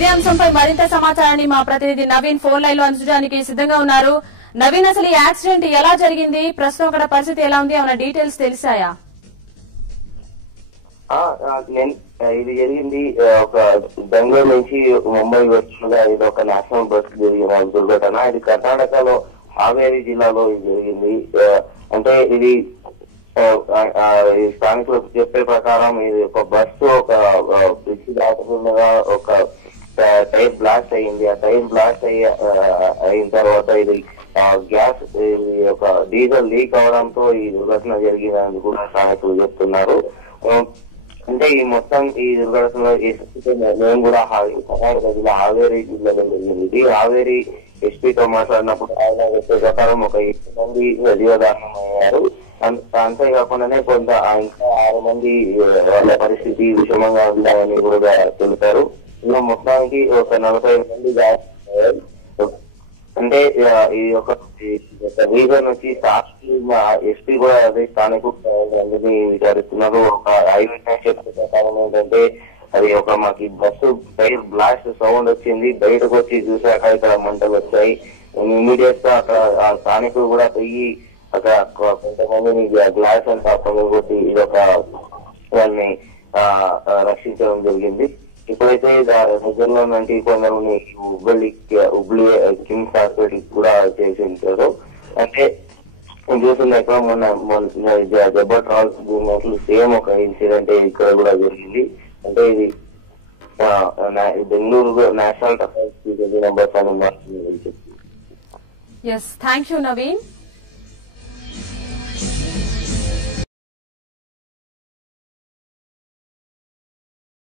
ఇదే అంశంపై మరింత సమాచారాన్ని మా ప్రతినిధి నవీన్ ఫోన్ లైన్ లో అందించడానికి సిద్ధంగా ఉన్నారు. నవీన్, అసలు ఈ యాక్సిడెంట్ ఎలా జరిగింది, ప్రస్తుతం అక్కడ పరిస్థితి ఎలా ఉంది, ఏమైనా డీటెయిల్స్ తెలిసాయా? ఇది జరిగింది ఒక బెంగళూరు నుంచి ముంబై వస్తుండగా ఇది ఒక నేషనల్ బస్ జరిగిన దుర్ఘటన. ఇది కర్ణాటకలో హావేరి జిల్లాలో ఇది జరిగింది. అంటే ఇది స్థానికులకు చెప్పే ప్రకారం ఇది ఒక బస్సు ఒక బ్రిడ్జ్ దాటుతుండగా ఒక టైర్ బ్లాస్ట్ అయ్యింది. ఆ టైర్ బ్లాస్ట్ అయిన తర్వాత ఇది గ్యాస్ ఒక డీజిల్ లీక్ అవడంతో ఈ దుర్ఘటన జరిగిందని కూడా స్థానికులు చెప్తున్నారు. అంటే ఈ మొత్తం ఈ దుర్ఘటనలో మేము కూడా కర్ణాటక జిల్లా హావేరి జిల్లాలో జరిగింది. ఇది హావేరి ఎస్పీతో మాట్లాడినప్పుడు ఆయన చెప్పే ప్రకారం ఒక 8 మంది జీవదారుణం అయ్యారు. అంతేకాకుండానే కొంత ఇంకా 6 మంది వాళ్ళ పరిస్థితి విషమంగా ఉండాలని కూడా తెలిపారు. ఇలా మొత్తానికి ఒక 40 మంది గాయాలయ్యారు. అంటే ఈ యొక్క రీజన్ వచ్చి ఎస్పీ కూడా అదే స్థానికులు విచారిస్తున్నారు. ఒక ఐ విట్నెస్ చెప్పే ప్రకారం ఏంటంటే అది ఒక మాకు బస్సు టైర్ బ్లాస్ట్ సౌండ్ వచ్చింది, బయటకు వచ్చి చూసాక ఇక్కడ మంటలు వచ్చాయి. ఇమీడియట్ గా అక్కడ స్థానికులు కూడా పోయి అక్కడ కొంతమందిని గ్లాస్ అంతా పగలగొట్టి ఇదొక వాళ్ళని రక్షించడం జరిగింది. ఇప్పుడైతే దగ్గరలో నుండి కొందరిని హుబ్లీ కిమ్స్ హాస్పిటల్ కూడా చేసి ఉంటారు. అంటే చూస్తున్న ఎక్కడ మొన్న జబ్బర్ ట్రావెల్స్ సేమ్ ఒక ఇన్సిడెంట్ ఇక్కడ కూడా జరిగింది. అంటే ఇది బెంగళూరు నేషనల్ ట్రాఫిక్ నెంబర్స్ అని థ్యాంక్ యూ నవీన్.